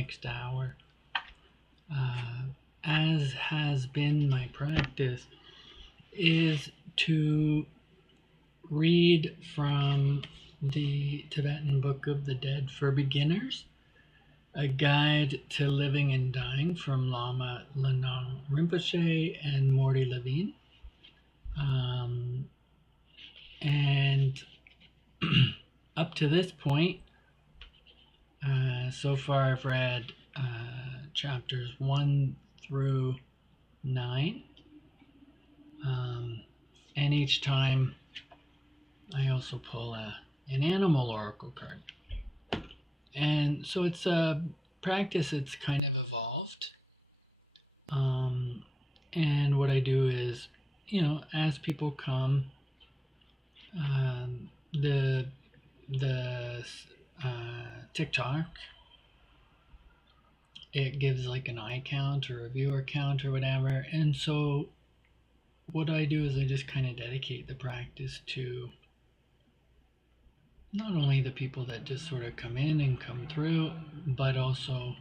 next hour, as has been my practice, is to read from the Tibetan Book of the Dead for Beginners, a guide to living and dying from Lama Lhanang Rinpoche and Mordy Levine. And up to this point, so far I've read chapters 1 through 9. And each time I also pull an animal oracle card. And so it's a practice that's kind of evolved. And what I do is, as people come, the TikTok, it gives like an eye count or a viewer count or whatever. And so what I do is I just kind of dedicate the practice to not only the people that just sort of come in and come through, but also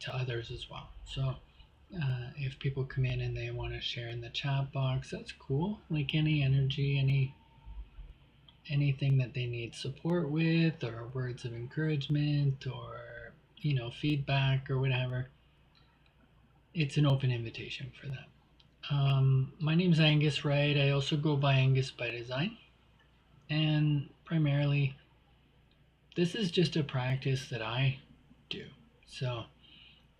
to others as well. So if people come in and they want to share in the chat box, that's cool. Like any energy, anything that they need support with, or words of encouragement, or feedback or whatever, it's an open invitation for that. My name's Angus, right? I also go by Angus by design, and primarily this is just a practice that I do. So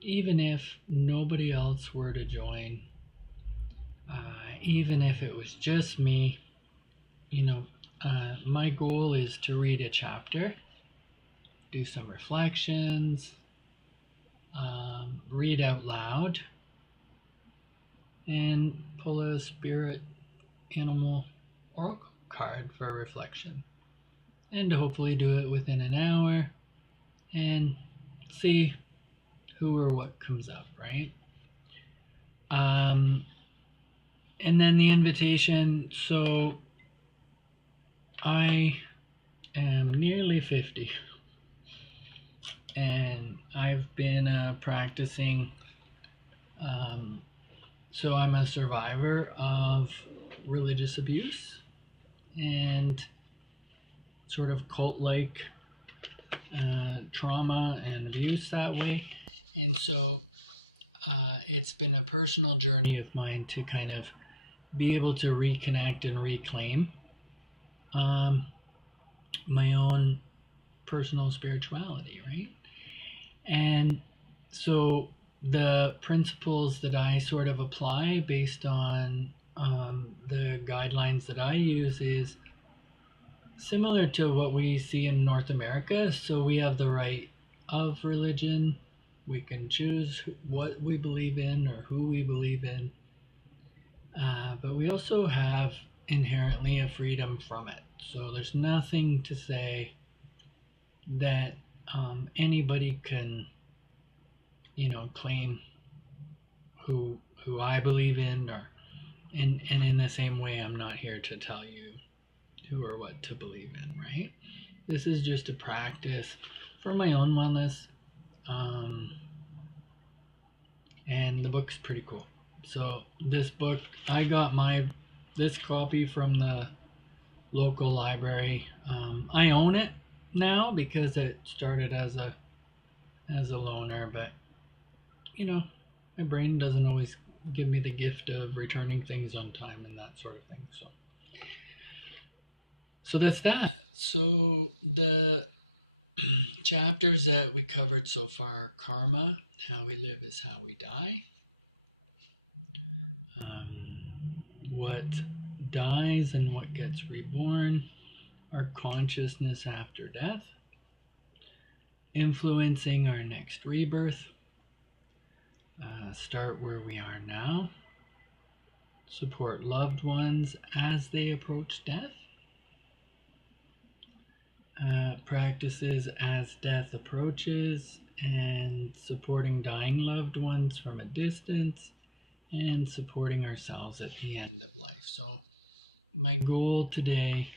even if nobody else were to join, even if it was just me, my goal is to read a chapter, do some reflections, read out loud, and pull a spirit animal oracle card for reflection, and to hopefully do it within an hour and see who or what comes up, right? And then the invitation. So I am nearly 50, and I've been practicing. So I'm a survivor of religious abuse and sort of cult-like trauma and abuse that way. And so it's been a personal journey of mine to kind of be able to reconnect and reclaim my own personal spirituality, right? And so the principles that I sort of apply based on the guidelines that I use is similar to what we see in North America. So we have the right of religion. We can choose what we believe in or who we believe in. But we also have inherently a freedom from it. So there's nothing to say that anybody can, claim who I believe in, and in the same way, I'm not here to tell you who or what to believe in, right? This is just a practice for my own wellness, and the book's pretty cool. So this book, I got this copy from the local library. I own it now because it started as a loaner, but my brain doesn't always give me the gift of returning things on time and that sort of thing. So that's that. So the chapters that we covered so far are karma, how we live is how we die, what dies and what gets reborn, our consciousness after death, influencing our next rebirth, start where we are now, support loved ones as they approach death, practices as death approaches, and supporting dying loved ones from a distance, and supporting ourselves at the end of life. So my goal today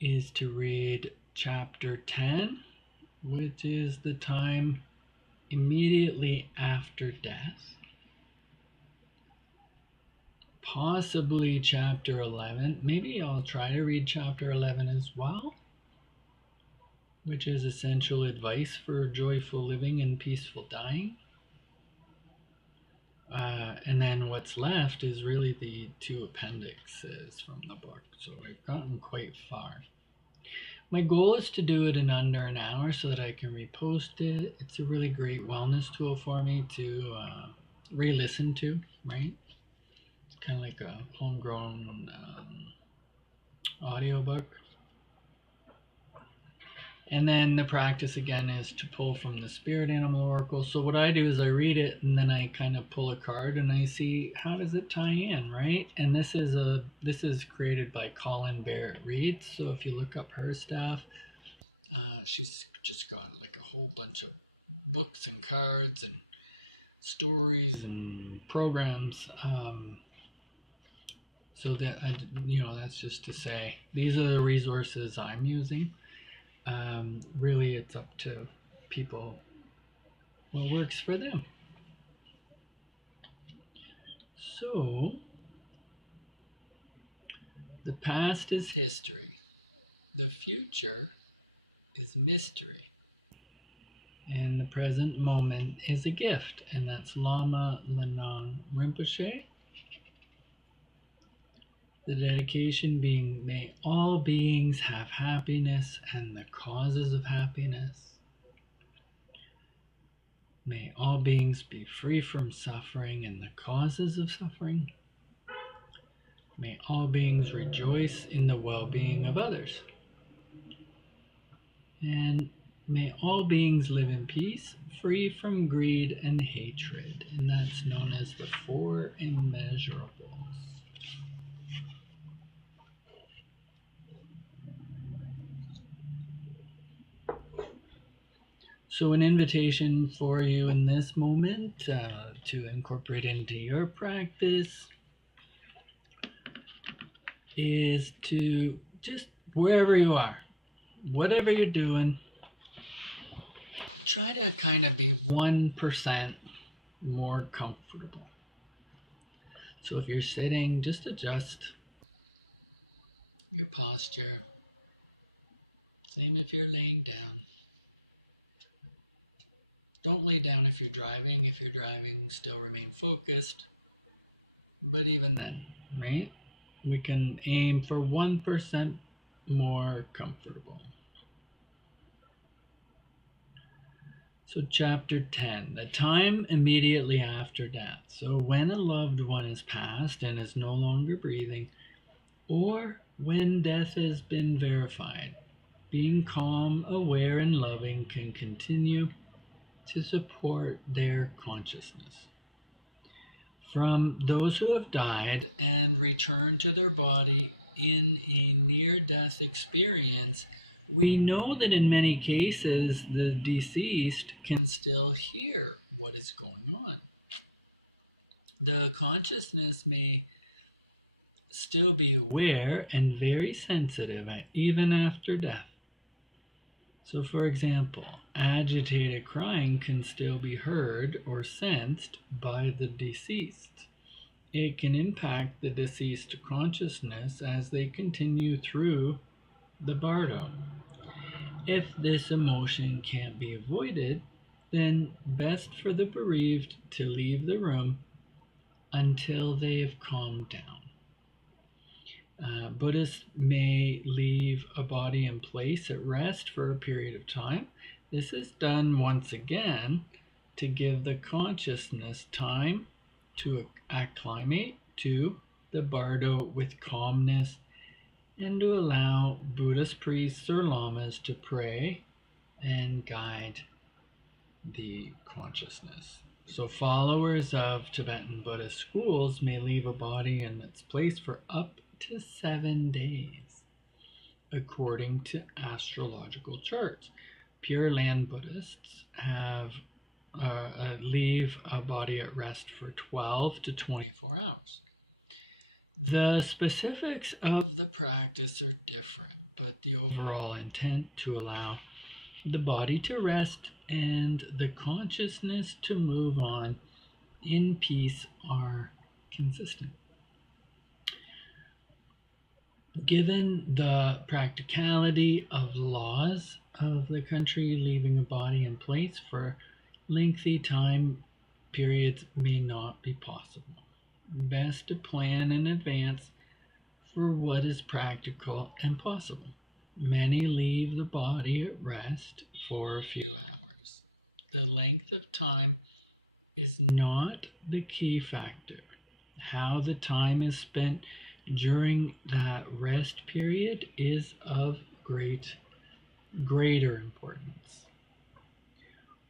is to read chapter 10 which is the time immediately after death. Possibly chapter 11. Maybe I'll try to read chapter 11 as well, which is essential advice for joyful living and peaceful dying. And then what's left is really the 2 appendixes from the book. So I've gotten quite far. My goal is to do it in under an hour so that I can repost it. It's a really great wellness tool for me to re-listen to, right? It's kind of like a homegrown audiobook. And then the practice again is to pull from the Spirit Animal Oracle. So what I do is I read it and then I kind of pull a card and I see how does it tie in, right? And this is created by Collette Baron-Reid. So if you look up her stuff, she's just got like a whole bunch of books and cards and stories and programs. So that that's just to say these are the resources I'm using. Really, it's up to people what works for them. So, the past is history. The future is mystery. And the present moment is a gift. And that's Lama Lhanang Rinpoche. The dedication being, may all beings have happiness and the causes of happiness. May all beings be free from suffering and the causes of suffering. May all beings rejoice in the well-being of others. And may all beings live in peace, free from greed and hatred. And that's known as the 4 immeasurables. So an invitation for you in this moment to incorporate into your practice is to just, wherever you are, whatever you're doing, try to kind of be 1% more comfortable. So if you're sitting, just adjust your posture. Same if you're laying down. Don't lay down if you're driving. If you're driving, still remain focused. But even then, right? We can aim for 1% more comfortable. So chapter 10, the time immediately after death. So when a loved one is passed and is no longer breathing, or when death has been verified, being calm, aware, and loving can continue to support their consciousness. From those who have died and returned to their body in a near-death experience, we know that in many cases the deceased can still hear what is going on. The consciousness may still be aware and very sensitive even after death. So for example, agitated crying can still be heard or sensed by the deceased. It can impact the deceased consciousness as they continue through the bardo. If this emotion can't be avoided, then best for the bereaved to leave the room until they have calmed down. Buddhists may leave a body in place at rest for a period of time. This is done once again to give the consciousness time to acclimate to the bardo with calmness and to allow Buddhist priests or lamas to pray and guide the consciousness. So followers of Tibetan Buddhist schools may leave a body in its place for up to 7 days, according to astrological charts. Pure Land Buddhists have leave a body at rest for 12 to 24 hours. The specifics of the practice are different, but the overall intent to allow the body to rest, and the consciousness to move on in peace are consistent. Given the practicality of laws of the country, leaving a body in place for lengthy time periods may not be possible. Best to plan in advance for what is practical and possible. Many leave the body at rest for a few hours. The length of time is not the key factor. How the time is spent during that rest period is of greater importance.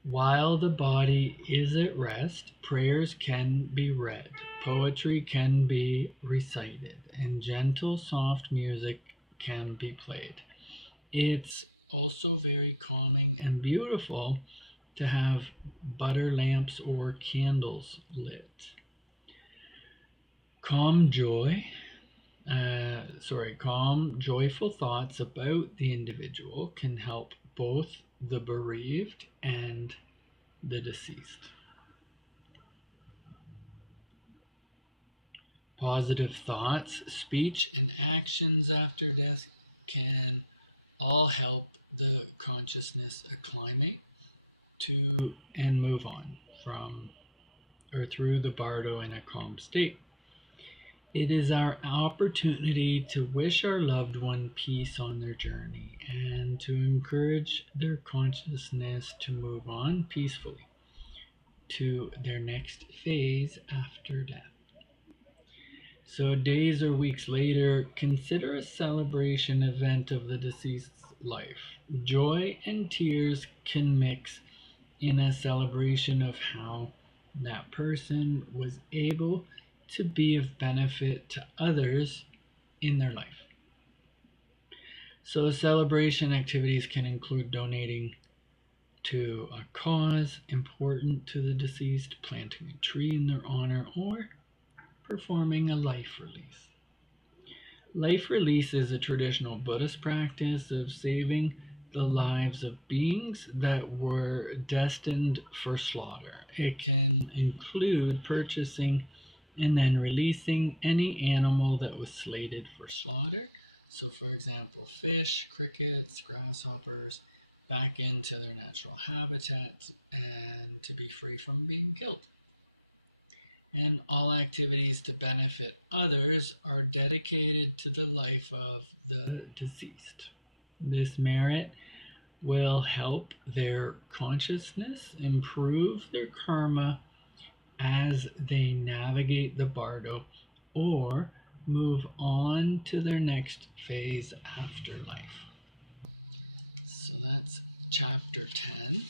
While the body is at rest, prayers can be read, poetry can be recited, and gentle, soft music can be played. It's also very calming and beautiful to have butter lamps or candles lit. Calm, joyful thoughts about the individual can help both the bereaved and the deceased. Positive thoughts, speech, and actions after death can all help the consciousness acclimate to and move on from or through the bardo in a calm state. It is our opportunity to wish our loved one peace on their journey and to encourage their consciousness to move on peacefully to their next phase after death. So days or weeks later, consider a celebration event of the deceased's life. Joy and tears can mix in a celebration of how that person was able to be of benefit to others in their life. So celebration activities can include donating to a cause important to the deceased, planting a tree in their honor, or performing a life release. Life release is a traditional Buddhist practice of saving the lives of beings that were destined for slaughter. It can include purchasing and then releasing any animal that was slated for slaughter. So for example, fish, crickets, grasshoppers, back into their natural habitats and to be free from being killed. And all activities to benefit others are dedicated to the life of the deceased. This merit will help their consciousness improve their karma as they navigate the bardo or move on to their next phase after life. So that's chapter 10.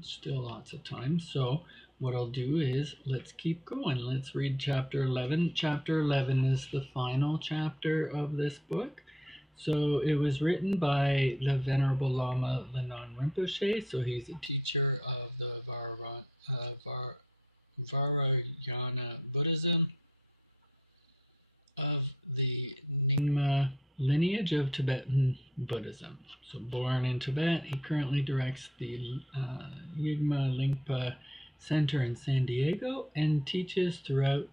Still lots of time. So what I'll do is let's keep going. Let's read chapter 11. Chapter 11 is the final chapter of this book. So it was written by the Venerable Lama Lhanang Rinpoche. So he's a teacher of the Vajrayana Buddhism of the Nyingma lineage of Tibetan Buddhism. So born in Tibet, he currently directs the Nyingma Lingpa Center in San Diego and teaches throughout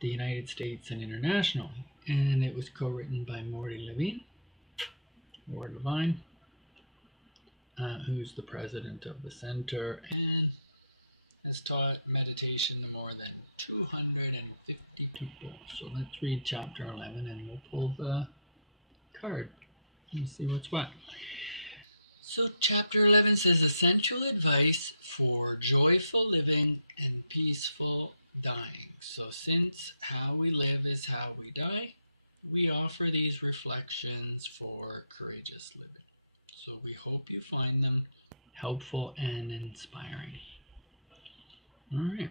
the United States and internationally. And it was co-written by Mordy Levine, or Levine, who's the president of the center and has taught meditation to more than 250 people. So let's read chapter 11 and we'll pull the card and see what's what. So chapter 11 says essential advice for joyful living and peaceful dying. So since how we live is how we die, we offer these reflections for courageous living. So we hope you find them helpful and inspiring. All right.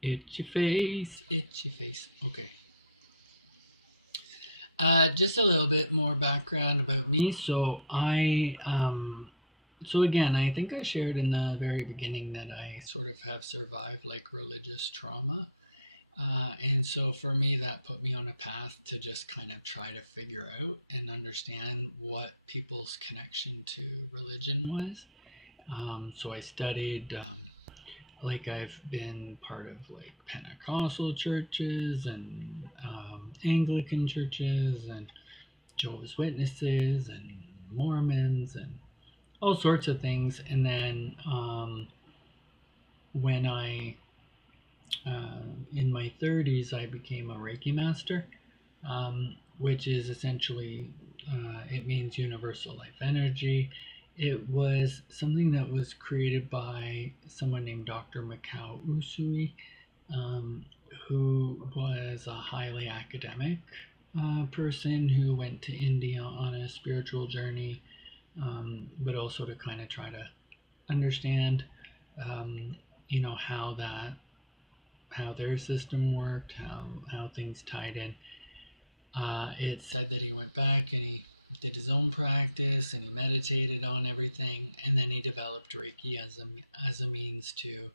Itchy face, itchy face. Okay. Just a little bit more background about me. So again, I think I shared in the very beginning that I sort of have survived like religious trauma. And And so for me, that put me on a path to just kind of try to figure out and understand what people's connection to religion was. So I studied, like I've been part of like Pentecostal churches and Anglican churches and Jehovah's Witnesses and Mormons and all sorts of things. And then when I in my 30s, I became a Reiki master, which is essentially, it means universal life energy. It was something that was created by someone named Dr. Mikao Usui, who was a highly academic person who went to India on a spiritual journey, but also to kind of try to understand, how their system worked, how things tied in. It said that he went back and he did his own practice and he meditated on everything, and then he developed Reiki as a means to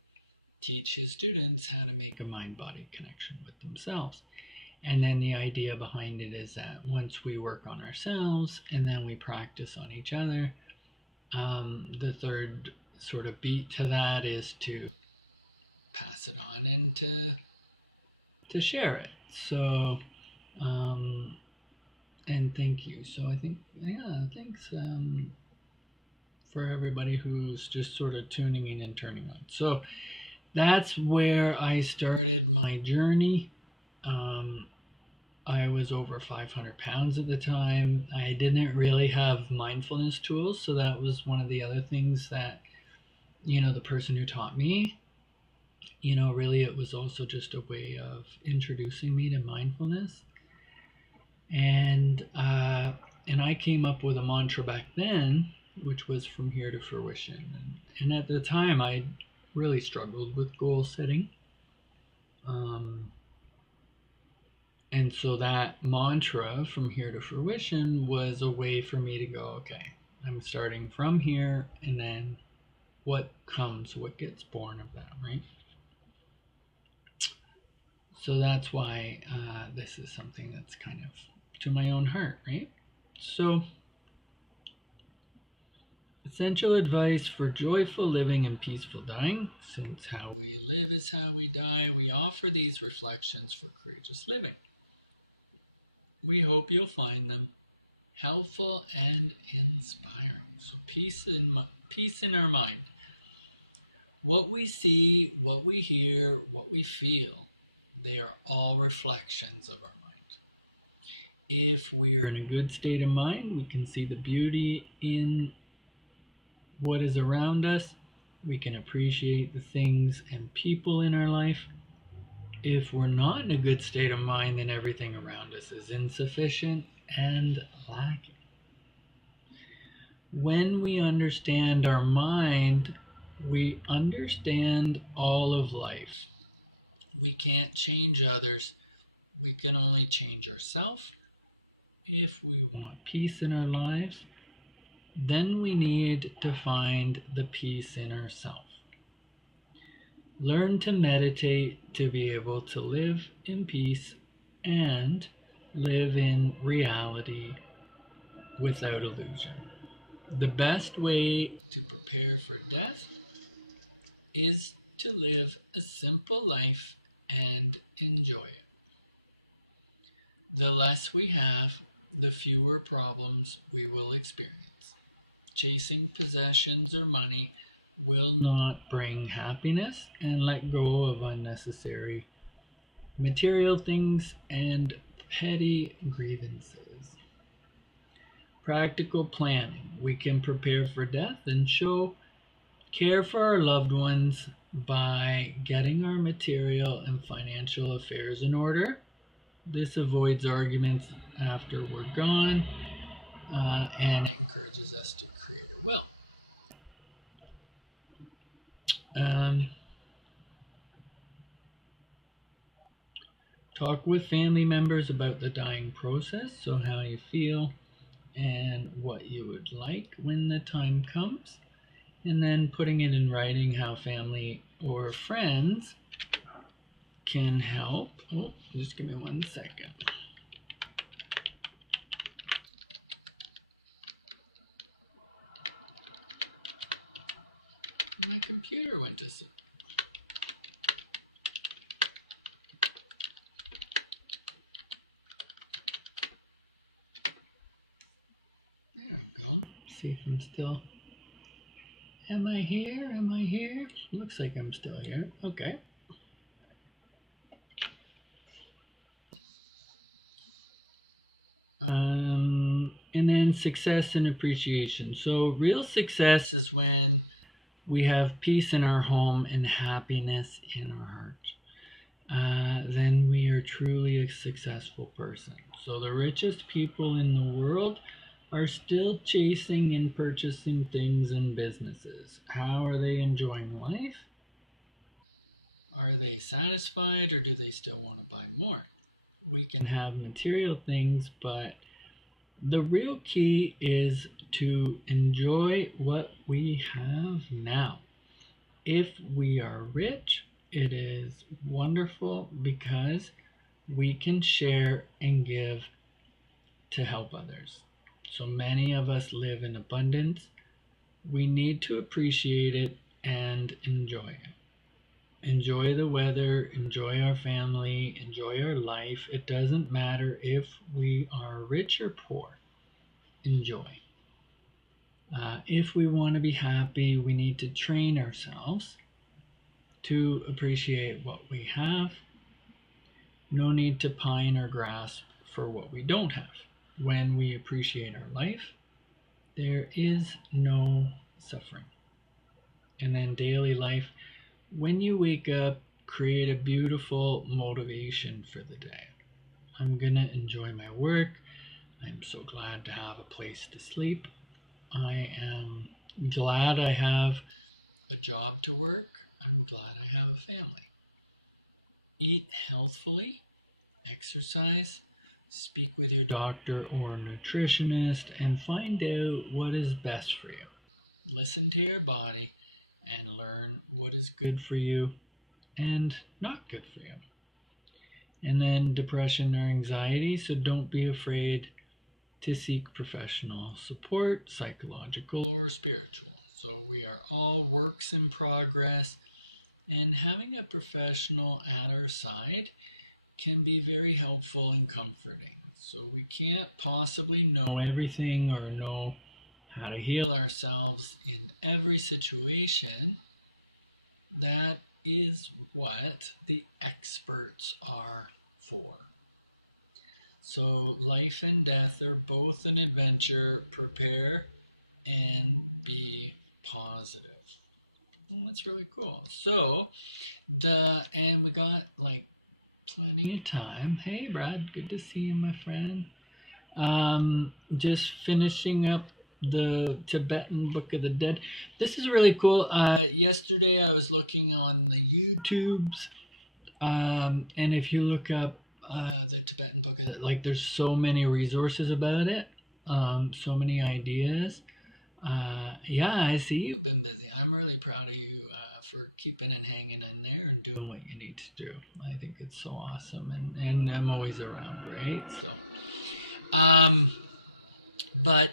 teach his students how to make a mind-body connection with themselves. And then the idea behind it is that once we work on ourselves and then we practice on each other, the third sort of beat to that is to pass it on and to share it. So, and thank you. So I think, thanks for everybody who's just sort of tuning in and turning on. So that's where I started my journey. I was over 500 pounds at the time. I didn't really have mindfulness tools, so that was one of the other things that, the person who taught me, really it was also just a way of introducing me to mindfulness. And I came up with a mantra back then, which was from here to fruition. And at the time, I really struggled with goal setting. And so that mantra, from here to fruition, was a way for me to go, okay, I'm starting from here, and then what gets born of that, right? So that's why this is something that's kind of to my own heart, right? So, essential advice for joyful living and peaceful dying. Since how we live is how we die, we offer these reflections for courageous living. We hope you'll find them helpful and inspiring. So peace in our mind. What we see, what we hear, what we feel, they are all reflections of our mind. If we're in a good state of mind, we can see the beauty in what is around us. We can appreciate the things and people in our life. If we're not in a good state of mind, then everything around us is insufficient and lacking. When we understand our mind, we understand all of life. We can't change others. We can only change ourselves. If we want peace in our lives, then we need to find the peace in ourselves. Learn to meditate to be able to live in peace and live in reality without illusion. The best way to prepare for death is to live a simple life and enjoy it. The less we have, the fewer problems we will experience. Chasing possessions or money will not bring happiness, and let go of unnecessary material things and petty grievances. Practical planning. We can prepare for death and show care for our loved ones by getting our material and financial affairs in order. This avoids arguments after we're gone, and it encourages us to create a will. Talk with family members about the dying process, so how you feel and what you would like when the time comes, and then putting it in writing how family or friends can help. Oh, just give me 1 second. My computer went to sleep. There we go. See if I'm still. Am I here? Am I here? Looks like I'm still here. Okay. And then success and appreciation. So real success is when we have peace in our home and happiness in our heart. Then we are truly a successful person. So the richest people in the world are still chasing and purchasing things and businesses. How are they enjoying life? Are they satisfied, or do they still want to buy more? We can have material things, but the real key is to enjoy what we have now. If we are rich, it is wonderful because we can share and give to help others. So many of us live in abundance. We need to appreciate it and enjoy it. Enjoy the weather, enjoy our family, enjoy our life. It doesn't matter if we are rich or poor. Enjoy. If we want to be happy, we need to train ourselves to appreciate what we have. No need to pine or grasp for what we don't have. When we appreciate our life, there is no suffering. And then daily life, when you wake up, create a beautiful motivation for the day. I'm going to enjoy my work. I'm so glad to have a place to sleep. I am glad I have a job to work. I'm glad I have a family. Eat healthfully, exercise, speak with your doctor or nutritionist, and find out what is best for you. Listen to your body and learn what is good for you and not good for you. And then depression or anxiety, so don't be afraid to seek professional support, psychological or spiritual. So we are all works in progress, and having a professional at our side can be very helpful and comforting. So we can't possibly know everything or know how to heal ourselves in every situation. That is what the experts are for. So life and death are both an adventure. Prepare and be positive. Well, that's really cool. So and we got like plenty of time. Hey Brad, good to see you, my friend. Just finishing up the Tibetan Book of the Dead. This is really cool. Yesterday I was looking on the YouTubes, and if you look up the Tibetan Book of the, like, there's so many resources about it, so many ideas. Yeah, I see you've been busy. I'm really proud of you for keeping and hanging in there and doing what you need to do. I think it's so awesome, and I'm always around, right? So, but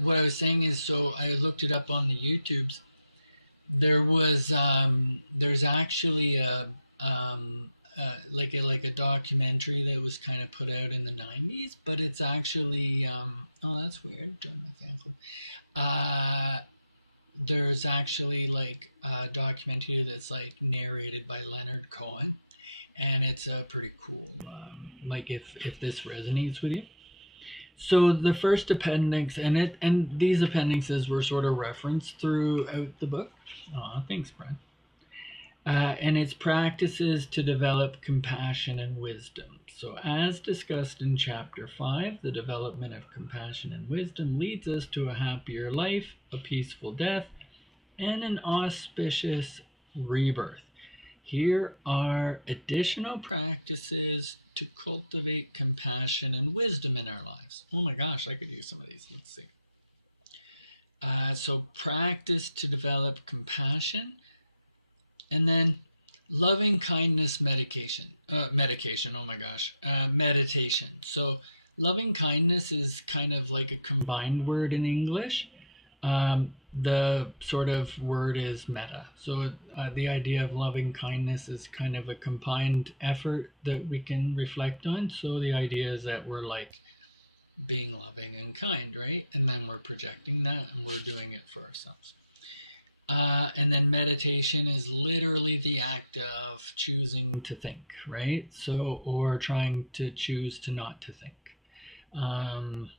what I was saying is, so I looked it up on the YouTubes. There's actually like a documentary that was kind of put out in the 90s, but it's actually oh, that's weird. Join my fan club. There's actually like a documentary that's like narrated by Leonard Cohen, and it's pretty cool. Like if this resonates with you. So the first appendix, and these appendixes were sort of referenced throughout the book. Aw, thanks, Brad. And it's practices to develop compassion and wisdom. So as discussed in chapter 5, the development of compassion and wisdom leads us to a happier life, a peaceful death, and an auspicious rebirth. Here are additional practices to cultivate compassion and wisdom in our lives. Oh my gosh, I could use some of these. Let's see. So practice to develop compassion, and then Loving kindness meditation. So loving kindness is kind of like a combined word in English. The sort of word is metta. So the idea of loving kindness is kind of a combined effort that we can reflect on. So the idea is that we're like being loving and kind, right? And then we're projecting that and we're doing it for ourselves. And then meditation is literally the act of choosing to think, right? So, or trying to choose to not to think. Um,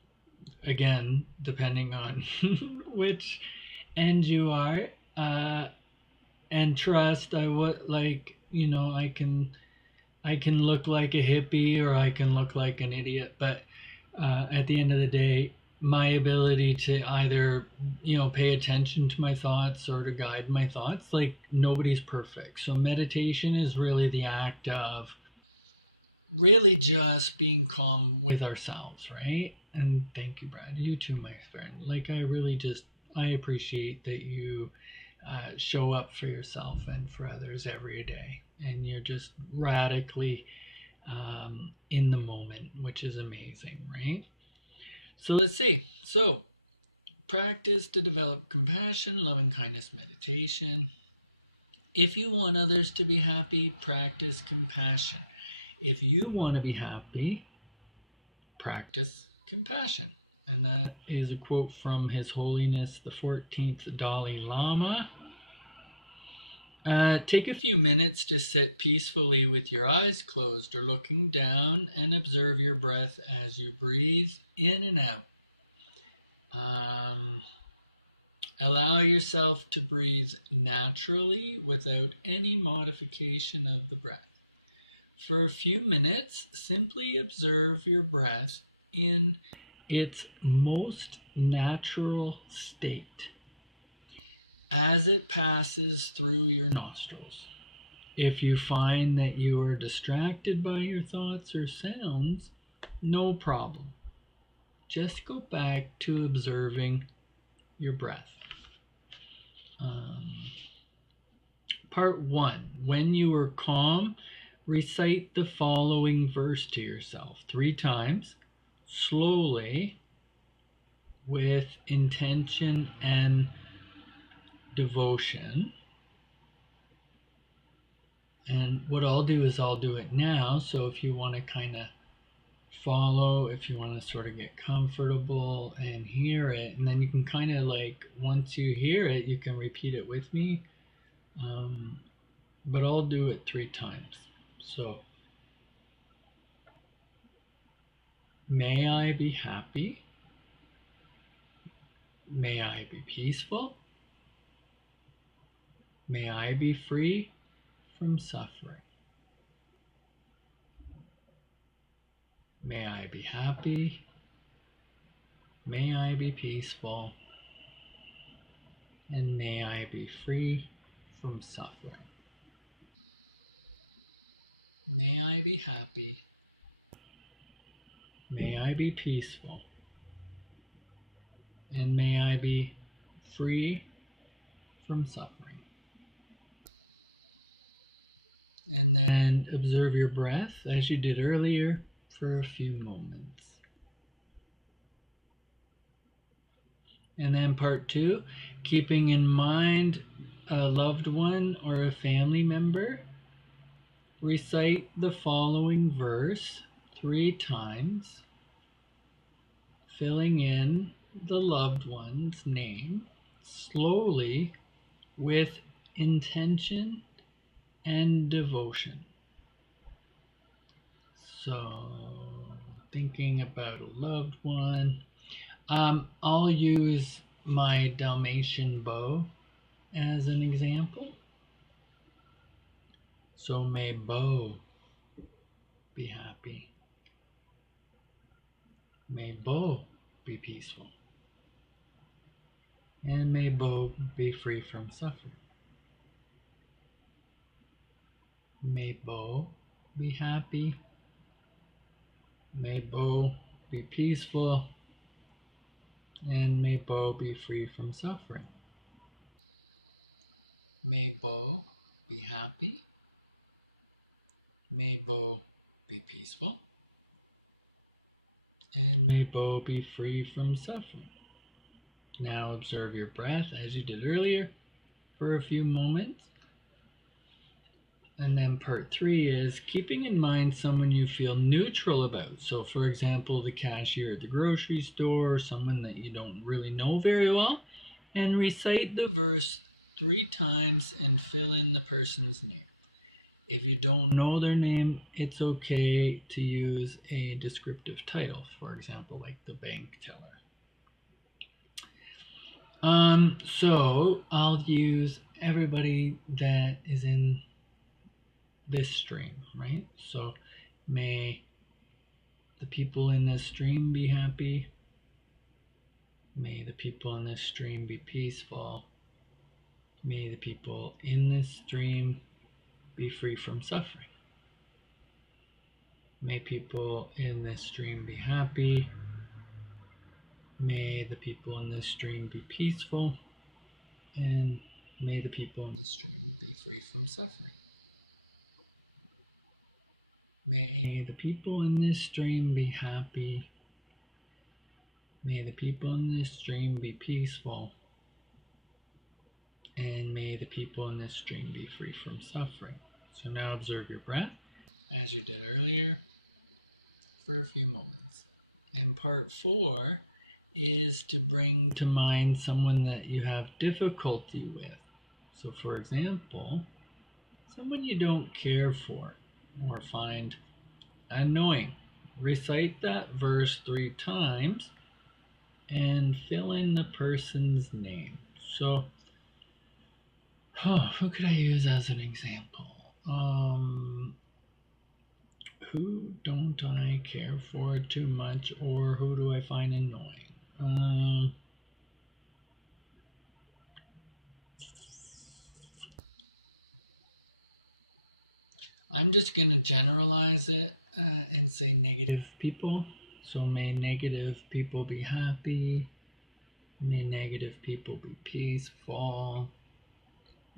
Again, depending on which end you are. And trust, I would like, I can look like a hippie or I can look like an idiot, but at the end of the day, my ability to either, pay attention to my thoughts or to guide my thoughts, like nobody's perfect. So meditation is really the act of really just being calm with ourselves, right? And thank you, Brad. You too, my friend. Like, I appreciate that you show up for yourself and for others every day. And you're just radically in the moment, which is amazing, right? So let's see. So, practice to develop compassion, loving kindness, meditation. If you want others to be happy, practice compassion. If you want to be happy, practice compassion. And that is a quote from His Holiness the 14th Dalai Lama. Take a few minutes to sit peacefully with your eyes closed or looking down and observe your breath as you breathe in and out. Allow yourself to breathe naturally without any modification of the breath. For a few minutes, simply observe your breath in its most natural state as it passes through your nostrils. If you find that you are distracted by your thoughts or sounds, no problem. Just go back to observing your breath. Part 1. When you are calm, recite the following verse to yourself 3 times, slowly, with intention and devotion. And what I'll do is I'll do it now. So if you want to kind of follow, if you want to sort of get comfortable and hear it, and then you can kind of like, once you hear it, you can repeat it with me. But I'll do it 3 times. So, may I be happy. May I be peaceful. May I be free from suffering. May I be happy. May I be peaceful. And may I be free from suffering. May I be happy. May I be peaceful. And may I be free from suffering. And then observe your breath as you did earlier for a few moments. And then part 2, keeping in mind a loved one or a family member, recite the following verse 3 times, filling in the loved one's name slowly with intention and devotion. So, thinking about a loved one. I'll use my Dalmatian Bo as an example. So may Bo be happy. May Bo be peaceful. And may Bo be free from suffering. May Bo be happy. May Bo be peaceful. And may Bo be free from suffering. May Bo be happy. may Bo be peaceful, and may Bo be free from suffering. Now observe your breath as you did earlier for a few moments. And then part 3 is keeping in mind someone you feel neutral about. So for example, the cashier at the grocery store, or someone that you don't really know very well, and recite the verse 3 times and fill in the person's name. If you don't know their name, it's okay to use a descriptive title, for example, like the bank teller. So I'll use everybody that is in this stream, right? So may the people in this stream be happy. May the people in this stream be peaceful. May the people in this stream be free from suffering. May people in this stream be happy. May the people in this stream be peaceful. And may the people in this stream be free from suffering. May the people in this stream be happy. May the people in this stream be peaceful. And may the people in this stream be free from suffering. So now observe your breath as you did earlier for a few moments. And part 4 is to bring to mind someone that you have difficulty with. So for example, someone you don't care for or find annoying. Recite that verse 3 times and fill in the person's name. So, who could I use as an example? Who don't I care for too much, or who do I find annoying? I'm just going to generalize it and say negative people. So may negative people be happy. May negative people be peaceful.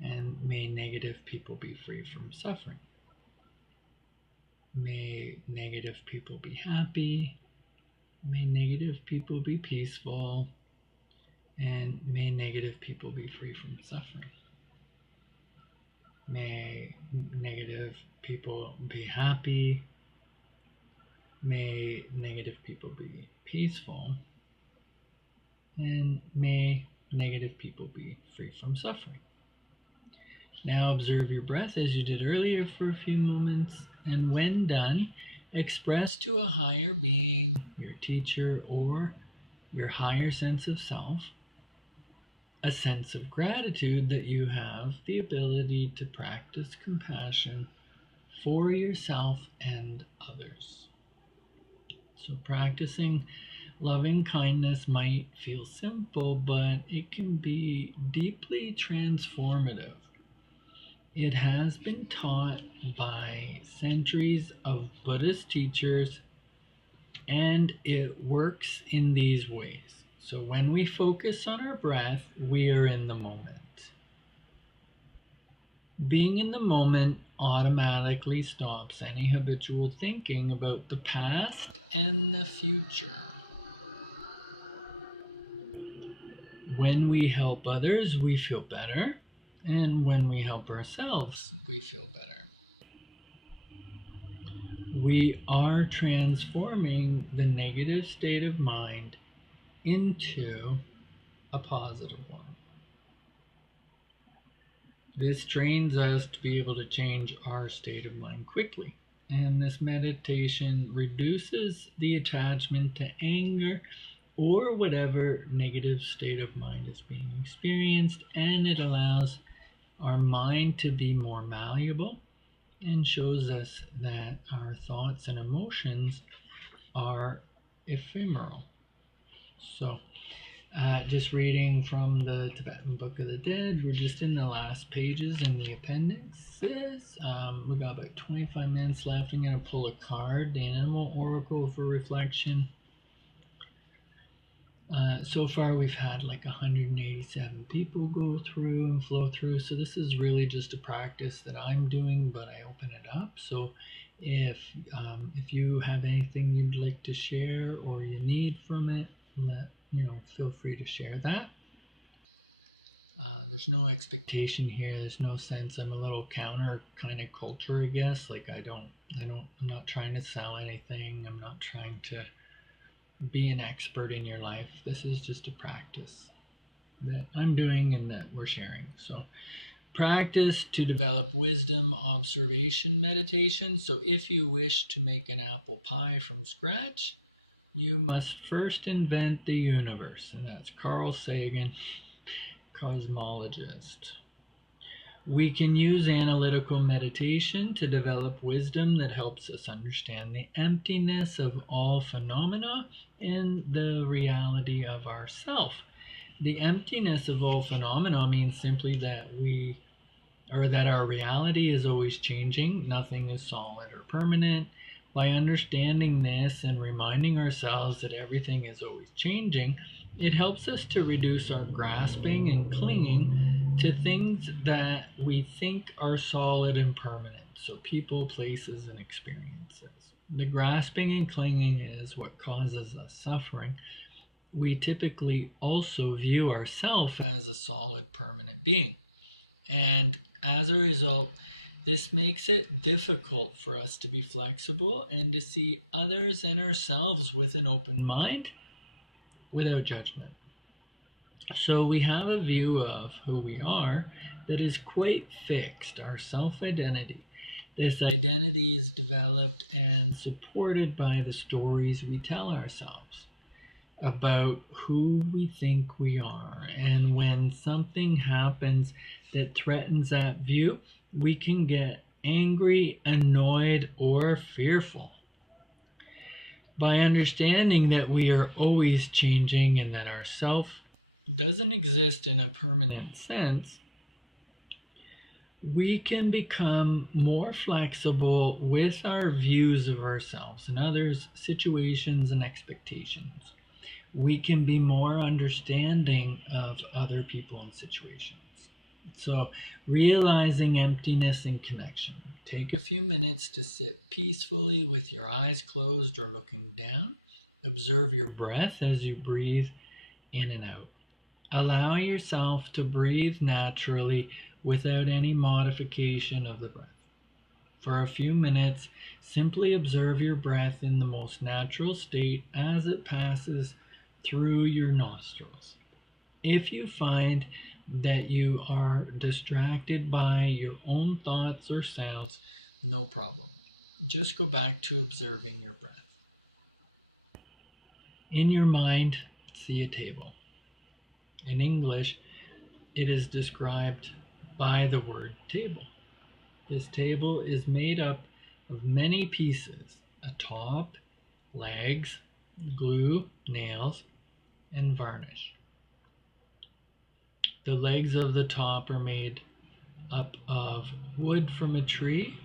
And may negative people be free from suffering. May negative people be happy. May negative people be peaceful. And may negative people be free from suffering. May negative people be happy. May negative people be peaceful. And may negative people be free from suffering. Now observe your breath as you did earlier for a few moments, and when done, express to a higher being, your teacher, or your higher sense of self, a sense of gratitude that you have the ability to practice compassion for yourself and others. So practicing loving kindness might feel simple, but it can be deeply transformative. It has been taught by centuries of Buddhist teachers, and it works in these ways. So when we focus on our breath, we are in the moment. Being in the moment automatically stops any habitual thinking about the past and the future. When we help others, we feel better. And when we help ourselves, we feel better. We are transforming the negative state of mind into a positive one. This trains us to be able to change our state of mind quickly. And this meditation reduces the attachment to anger or whatever negative state of mind is being experienced, and it allows our mind to be more malleable and shows us that our thoughts and emotions are ephemeral. So, just reading from the Tibetan Book of the Dead, we're just in the last pages in the appendixes. We've got about 25 minutes left. I'm going to pull a card, the Animal Oracle for reflection. So far we've had like 187 people go through and flow through, so this is really just a practice that I'm doing, but I open it up. So If you have anything you'd like to share or you need from it, feel free to share that. There's no expectation here. There's no sense. I'm a little counter kind of culture, I guess. Like I'm not trying to sell anything. I'm not trying to be an expert in your life. This is just a practice that I'm doing and that we're sharing. So practice to develop wisdom, observation, meditation. So if you wish to make an apple pie from scratch, you must first invent the universe. And that's Carl Sagan, cosmologist. We can use analytical meditation to develop wisdom that helps us understand the emptiness of all phenomena and the reality of ourself. The emptiness of all phenomena means simply that our reality is always changing. Nothing is solid or permanent. By understanding this and reminding ourselves that everything is always changing, it helps us to reduce our grasping and clinging to things that we think are solid and permanent. So people, places, and experiences. The grasping and clinging is what causes us suffering. We typically also view ourselves as a solid, permanent being. And as a result, this makes it difficult for us to be flexible and to see others and ourselves with an open mind without judgment. So we have a view of who we are that is quite fixed, our self-identity. This identity is developed and supported by the stories we tell ourselves about who we think we are. And when something happens that threatens that view, we can get angry, annoyed, or fearful. By understanding that we are always changing and that our self doesn't exist in a permanent sense, we can become more flexible with our views of ourselves and others, situations, and expectations. We can be more understanding of other people and situations. So, realizing emptiness and connection. Take a few minutes to sit peacefully with your eyes closed or looking down. Observe your breath as you breathe in and out. Allow yourself to breathe naturally without any modification of the breath. For a few minutes, simply observe your breath in the most natural state as it passes through your nostrils. If you find that you are distracted by your own thoughts or sounds, no problem. Just go back to observing your breath. In your mind, see a table. In English, it is described by the word table. This table is made up of many pieces: a top, legs, glue, nails, and varnish. The legs of the top are made up of wood from a tree.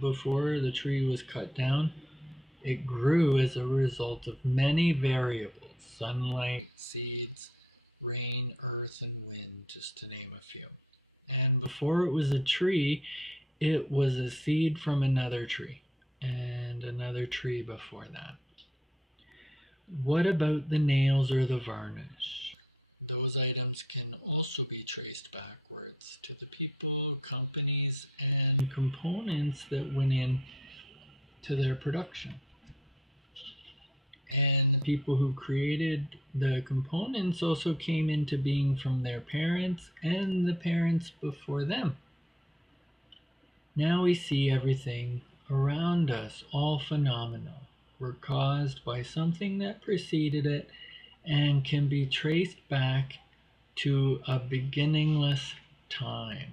Before the tree was cut down, it grew as a result of many variables: sunlight, seeds, rain, earth, and wind, just to name a few. And before it was a tree, it was a seed from another tree, and another tree before that. What about the nails or the varnish? Those items can also be traced backwards to the people, companies, and components that went in to their production. And the people who created the components also came into being from their parents and the parents before them. Now we see everything around us, all phenomena, were caused by something that preceded it and can be traced back to a beginningless time.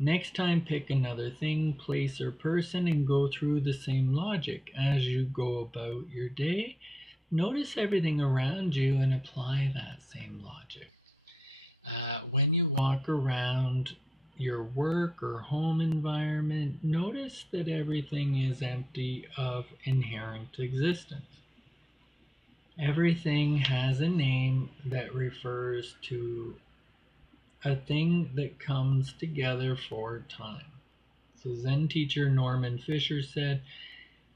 Next time, pick another thing, place, or person and go through the same logic. As you go about your day, notice everything around you and apply that same logic. When you walk around your work or home environment, notice that everything is empty of inherent existence. Everything has a name that refers to a thing that comes together for time. So Zen teacher Norman Fisher said,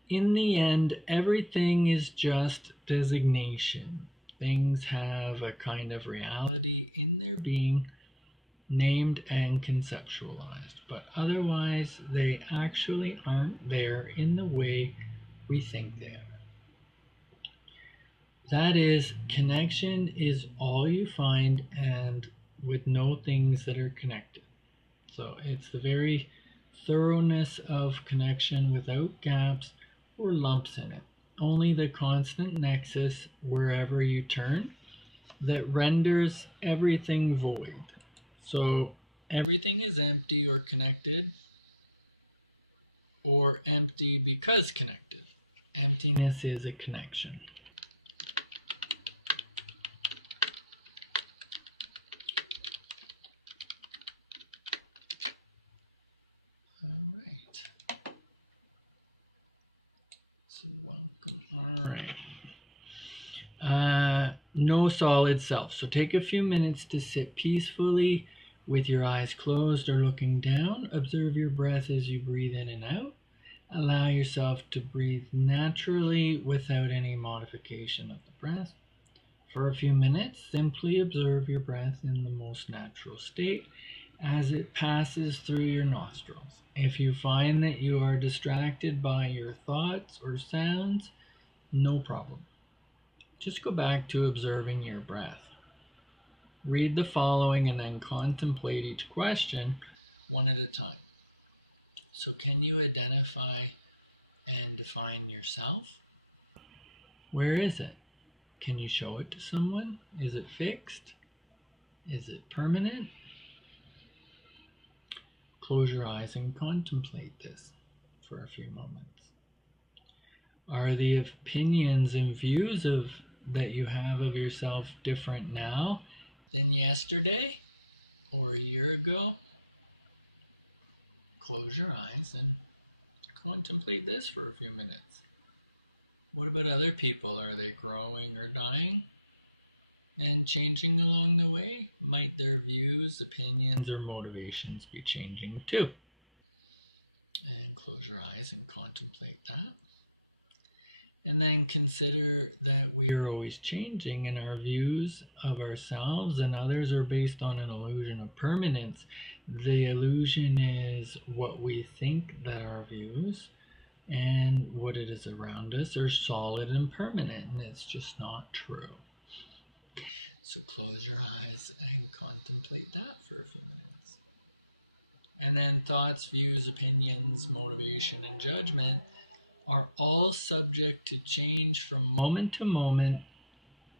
in the end, everything is just designation. Things have a kind of reality in their being, named and conceptualized, but otherwise they actually aren't there in the way we think they are. That is, connection is all you find, and with no things that are connected. So it's the very thoroughness of connection without gaps or lumps in it. Only the constant nexus wherever you turn that renders everything void. So everything is empty or connected, or empty because connected. Emptiness is a connection. All right. So welcome. All right. No solid self. So take a few minutes to sit peacefully with your eyes closed or looking down. Observe your breath as you breathe in and out. Allow yourself to breathe naturally without any modification of the breath. For a few minutes, simply observe your breath in the most natural state as it passes through your nostrils. If you find that you are distracted by your thoughts or sounds, no problem. Just go back to observing your breath. Read the following and then contemplate each question one at a time. So can you identify and define yourself? Where is it? Can you show it to someone? Is it fixed? Is it permanent? Close your eyes and contemplate this for a few moments. Are the opinions and views that you have of yourself different now than yesterday or a year ago? Close your eyes and contemplate this for a few minutes. What about other people? Are they growing or dying and changing along the way? Might their views, opinions, or motivations be changing too? And close your eyes and contemplate that. And then consider that we are always changing, and our views of ourselves and others are based on an illusion of permanence. The illusion is what we think that our views and what it is around us are solid and permanent, and it's just not true. So close your eyes and contemplate that for a few minutes. And then thoughts, views, opinions, motivation, and judgment are all subject to change from moment to moment,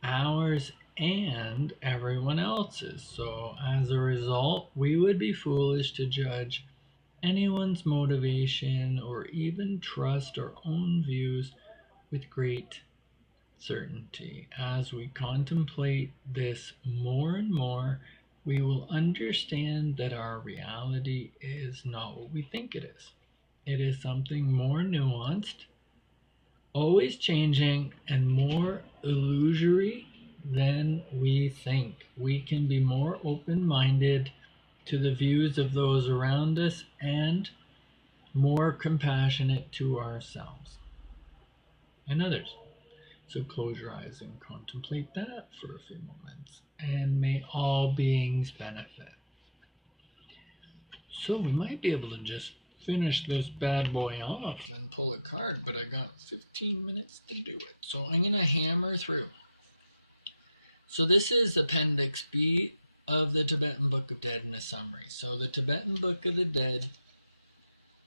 ours and everyone else's. So as a result, we would be foolish to judge anyone's motivation or even trust our own views with great certainty. As we contemplate this more and more, we will understand that our reality is not what we think it is. It is something more nuanced, always changing, and more illusory than we think. We can be more open-minded to the views of those around us and more compassionate to ourselves and others. So close your eyes and contemplate that for a few moments, and may all beings benefit. So we might be able to just finish this bad boy off and pull a card, but I got 15 minutes to do it. So I'm going to hammer through. So this is Appendix B of the Tibetan Book of Dead in a summary. So the Tibetan Book of the Dead,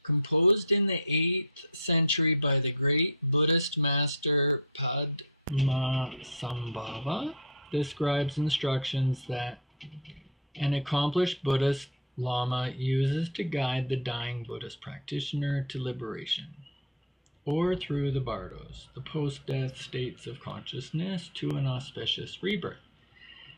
composed in the 8th century by the great Buddhist master Padmasambhava, describes instructions that an accomplished Buddhist Lama uses to guide the dying Buddhist practitioner to liberation, or through the bardos, the post-death states of consciousness, to an auspicious rebirth.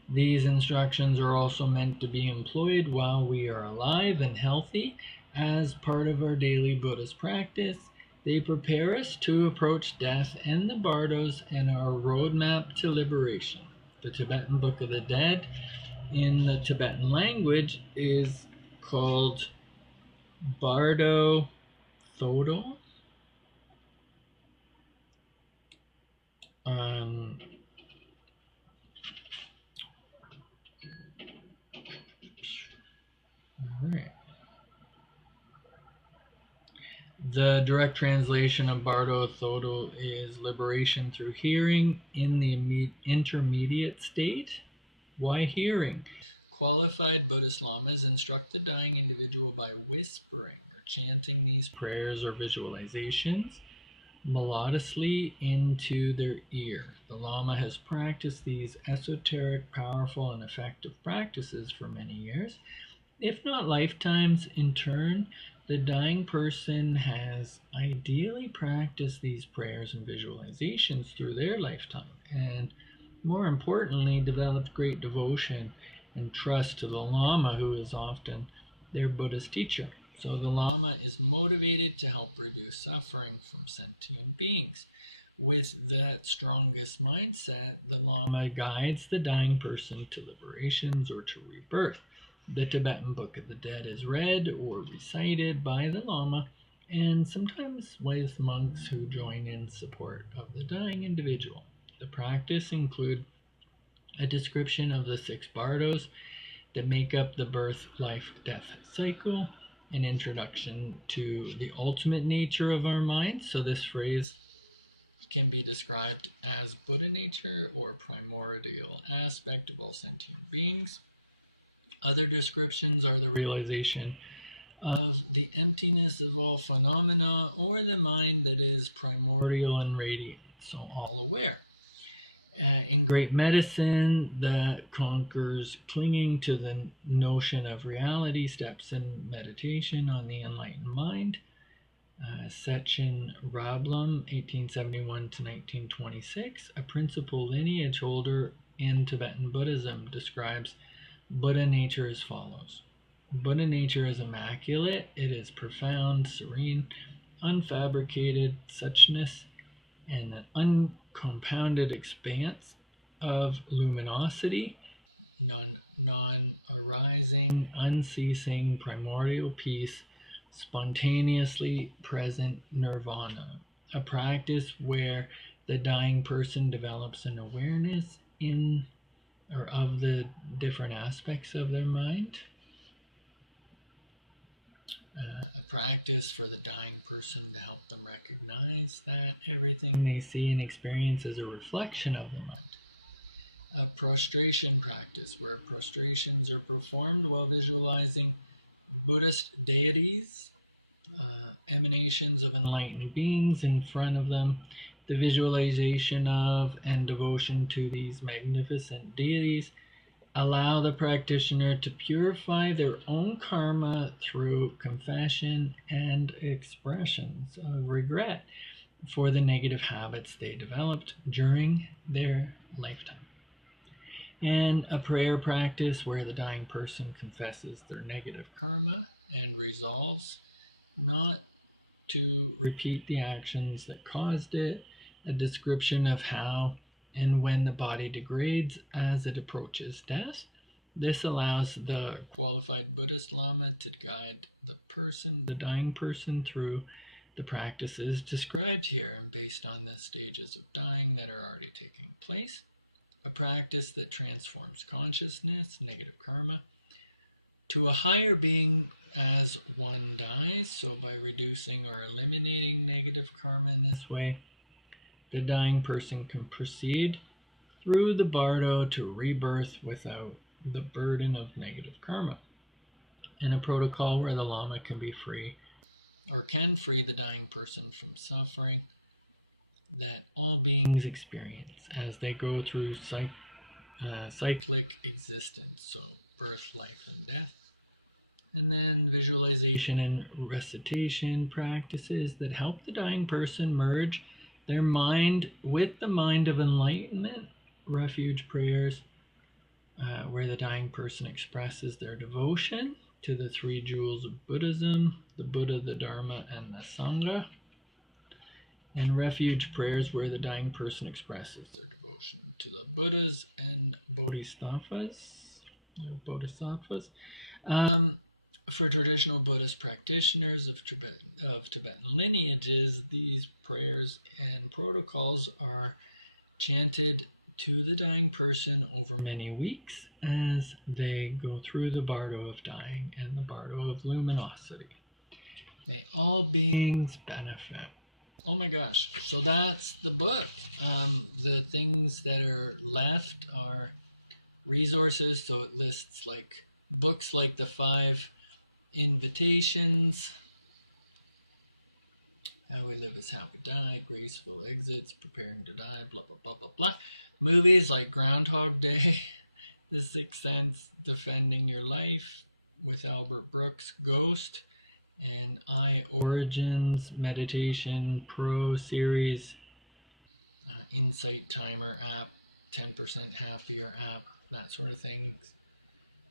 These instructions are also meant to be employed while we are alive and healthy as part of our daily Buddhist practice. They prepare us to approach death and the bardos and our roadmap to liberation. The Tibetan Book of the Dead in the Tibetan language is called Bardo Thodol. All right. The direct translation of Bardo Thodol is liberation through hearing in the intermediate state. Why hearing? Qualified Buddhist lamas instruct the dying individual by whispering or chanting these prayers or visualizations melodiously into their ear. The Lama has practiced these esoteric, powerful, and effective practices for many years, if not lifetimes. In turn, the dying person has ideally practiced these prayers and visualizations through their lifetime, and more importantly, developed great devotion and trust to the Lama, who is often their Buddhist teacher. So the Lama is motivated to help reduce suffering from sentient beings. With that strongest mindset, the Lama guides the dying person to liberations or to rebirth. The Tibetan Book of the Dead is read or recited by the Lama, and sometimes with monks who join in support of the dying individual. The practice include a description of the 6 bardos that make up the birth, life, death cycle, an introduction to the ultimate nature of our mind. So this phrase can be described as Buddha nature or primordial aspect of all sentient beings. Other descriptions are the realization of the emptiness of all phenomena, or the mind that is primordial and radiant, so all aware. In Great Medicine, that conquers clinging to the notion of reality, steps in meditation on the enlightened mind. Sechin Rablam, 1871 to 1926, a principal lineage holder in Tibetan Buddhism, describes Buddha nature as follows. Buddha nature is immaculate, it is profound, serene, unfabricated suchness, and an uncompounded expanse of luminosity, non-arising, unceasing, primordial peace, spontaneously present nirvana, a practice where the dying person develops an awareness in or of the different aspects of their mind. A practice for the dying person to help them recognize that everything they see and experience is a reflection of the mind. A prostration practice where prostrations are performed while visualizing Buddhist deities, emanations of enlightened beings in front of them. The visualization of and devotion to these magnificent deities allow the practitioner to purify their own karma through confession and expressions of regret for the negative habits they developed during their lifetime. And a prayer practice where the dying person confesses their negative karma and resolves not to repeat the actions that caused it. A description of how and when the body degrades as it approaches death. This allows the qualified Buddhist Lama to guide the dying person through the practices described here and based on the stages of dying that are already taking place. A practice that transforms consciousness, negative karma, to a higher being as one dies. So by reducing or eliminating negative karma in this way, the dying person can proceed through the bardo to rebirth without the burden of negative karma. And a protocol where the Lama can be free or can free the dying person from suffering that all beings experience as they go through cyclic existence, so birth, life, and death. And then visualization and recitation practices that help the dying person merge their mind with the mind of enlightenment. Refuge prayers where the dying person expresses their devotion to the 3 jewels of Buddhism, the Buddha, the Dharma, and the Sangha. And refuge prayers where the dying person expresses their devotion to the Buddhas and Bodhisattvas. For traditional Buddhist practitioners of Tibetan lineages, these prayers and protocols are chanted to the dying person over many weeks as they go through the bardo of dying and the bardo of luminosity. May all beings benefit. Oh my gosh. So that's the book. The things that are left are resources. So it lists like books like the 5 invitations, How We Live is How We Die, Graceful Exits, Preparing to Die, blah, blah, blah, blah, blah. Movies like Groundhog Day, The Sixth Sense, Defending Your Life with Albert Brooks, Ghost, and I Origins Meditation Pro Series, Insight Timer app, 10% Happier app, that sort of thing.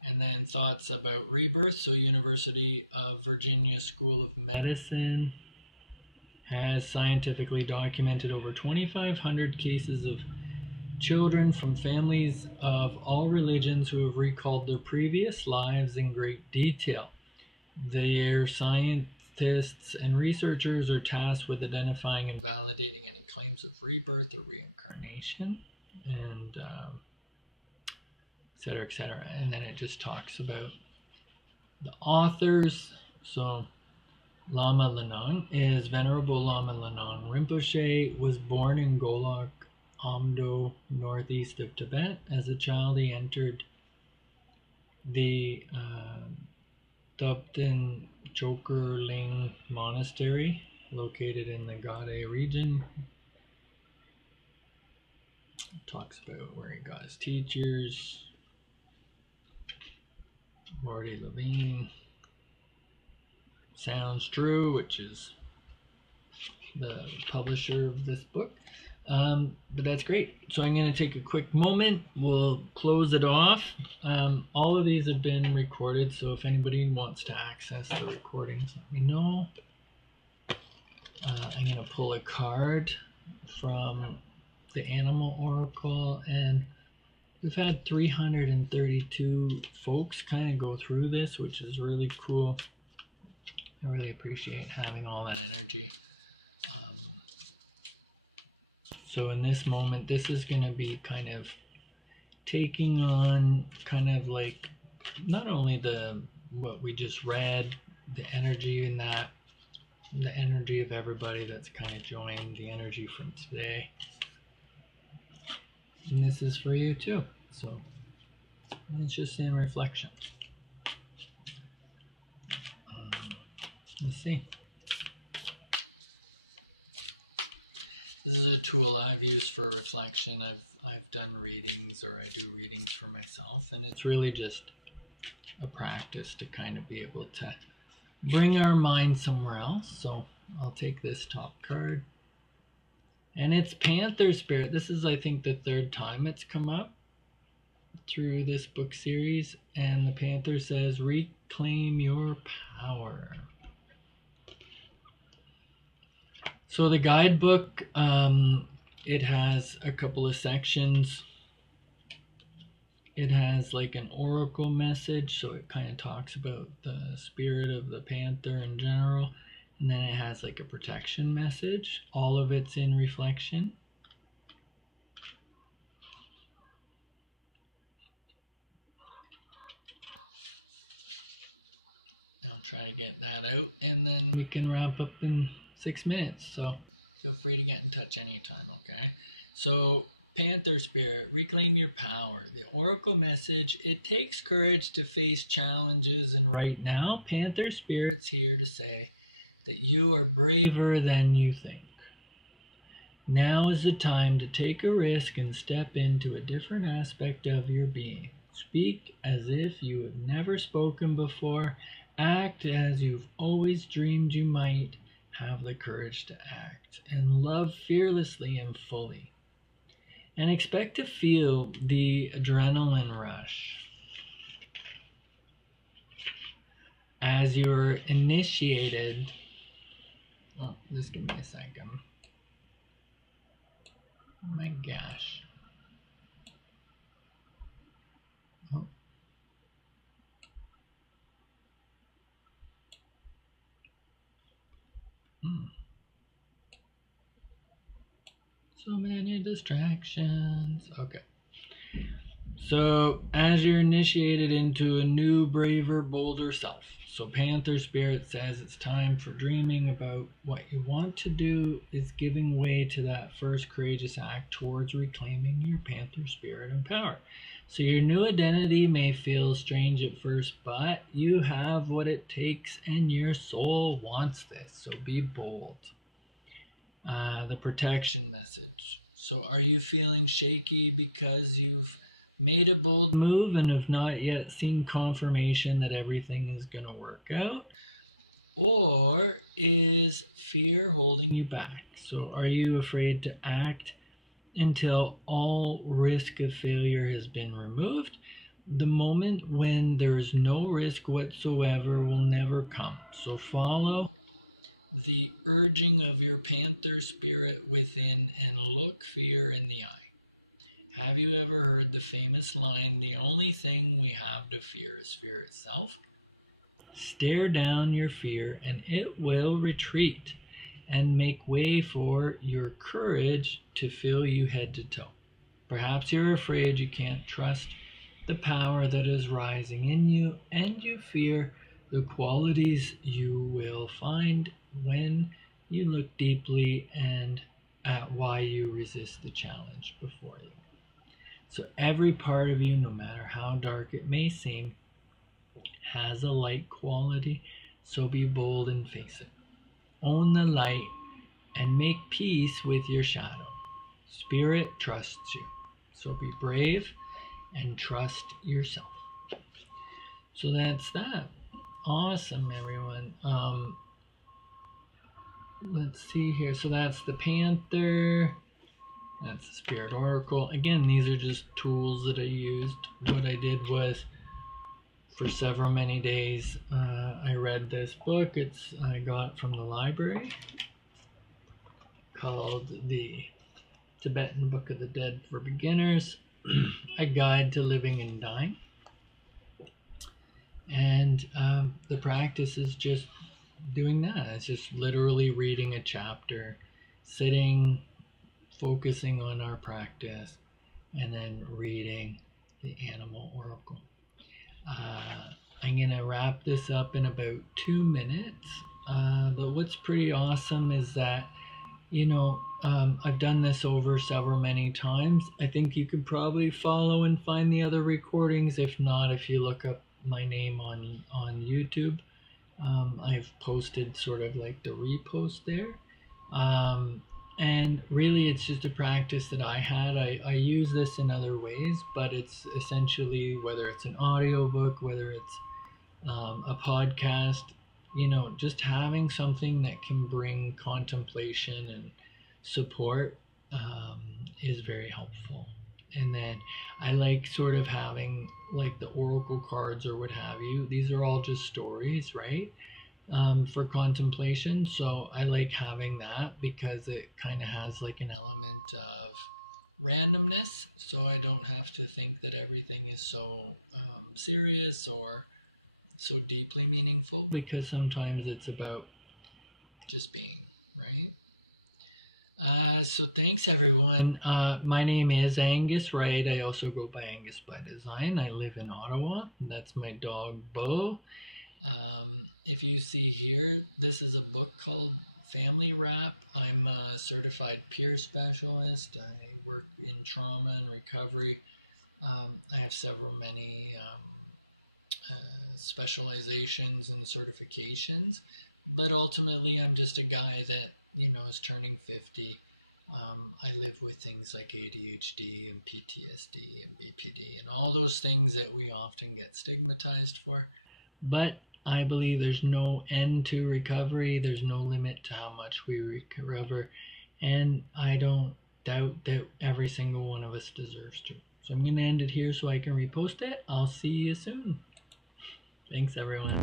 And then Thoughts About Rebirth. So University of Virginia School of Medicine has scientifically documented over 2,500 cases of children from families of all religions who have recalled their previous lives in great detail. Their scientists and researchers are tasked with identifying and validating any claims of rebirth or reincarnation, and etc., etc. And then it just talks about the authors. So Lama Lhanang is Venerable Lama Lhanang Rinpoche was born in Golok, Amdo, northeast of Tibet. As a child, he entered the Tibetan Chokerling Monastery, located in the Gade region. It talks about where he got his teachers. Mordy, Levine, Sounds True, which is the publisher of this book. But that's great. So I'm going to take a quick moment. We'll close it off. All of these have been recorded, so if anybody wants to access the recordings, let me know. I'm going to pull a card from the Animal Oracle, and we've had 332 folks kind of go through this, which is really cool. I really appreciate having all that energy. So in this moment, this is going to be kind of taking on kind of like not only what we just read, the energy in that, the energy of everybody that's kind of joined, the energy from today. And this is for you too. So it's just in reflection. Let's see. This is a tool I've used for reflection. I've done readings, or I do readings for myself, and it's really just a practice to kind of be able to bring our mind somewhere else. So I'll take this top card, and it's Panther Spirit. This is, I think, the 3rd time it's come up through this book series, and the Panther says, reclaim your power. So the guidebook, it has a couple of sections. It has like an oracle message, so it kind of talks about the spirit of the panther in general. And then it has like a protection message. All of it's in reflection. I'll try to get that out, and then we can wrap up in 6 minutes. So feel free to get in touch anytime, okay? So Panther Spirit, reclaim your power. The oracle message, it takes courage to face challenges, and right now, Panther Spirit's here to say that you are braver than you think. Now is the time to take a risk and step into a different aspect of your being. Speak as if you have never spoken before. Act as you've always dreamed you might. Have the courage to act, and love fearlessly and fully. And expect to feel the adrenaline rush as you're initiated. Oh, just give me a second. Oh my gosh. Oh. So many distractions. Okay. So, as you're initiated into a new, braver, bolder self. So, Panther Spirit says it's time for dreaming about what you want to do, is giving way to that first courageous act towards reclaiming your Panther Spirit and power. So, your new identity may feel strange at first, but you have what it takes and your soul wants this. So, be bold. The protection message. So, are you feeling shaky because you've made a bold move and have not yet seen confirmation that everything is going to work out? Or is fear holding you back? So, are you afraid to act until all risk of failure has been removed? The moment when there is no risk whatsoever will never come. So, follow the urging of your Panther Spirit within and look fear in the eye. Have you ever heard the famous line, "The only thing we have to fear is fear itself"? Stare down your fear and it will retreat and make way for your courage to fill you head to toe. Perhaps you're afraid you can't trust the power that is rising in you, and you fear the qualities you will find when you look deeply and at why you resist the challenge before you. So every part of you, no matter how dark it may seem, has a light quality, so be bold and face it. Own the light and make peace with your shadow. Spirit trusts you, so be brave and trust yourself. So that's that. Awesome, everyone. Let's see here. So that's the Panther. That's the Spirit Oracle. Again, these are just tools that I used. What I did was, for several many days, I read this book. I got from the library, called the Tibetan Book of the Dead for Beginners, A Guide to Living and Dying. And the practice is just doing that. It's just literally reading a chapter, sitting, focusing on our practice, and then reading the Animal Oracle. I'm going to wrap this up in about 2 minutes. But what's pretty awesome is that, I've done this over many times. I think you could probably follow and find the other recordings. If not, if you look up my name on YouTube, I've posted sort of like the repost there. And really, it's just a practice that I had. I use this in other ways, but it's essentially, whether it's an audiobook, whether it's a podcast, just having something that can bring contemplation and support is very helpful. And then I like sort of having like the oracle cards or what have you. These are all just stories, right? For contemplation. So I like having that because it kind of has like an element of randomness. So I don't have to think that everything is so serious or so deeply meaningful, because sometimes it's about just being, right? So thanks, everyone. My name is Angus, right? I also go by Angus by Design. I live in Ottawa. That's my dog, Bo. If you see here, this is a book called Family Wrap. I'm a certified peer specialist. I work in trauma and recovery. I have many specializations and certifications, but ultimately I'm just a guy that is turning 50. I live with things like ADHD and PTSD and BPD and all those things that we often get stigmatized for, but I believe there's no end to recovery. There's no limit to how much we recover, and I don't doubt that every single one of us deserves to. So I'm going to end it here so I can repost it. I'll see you soon. Thanks, everyone.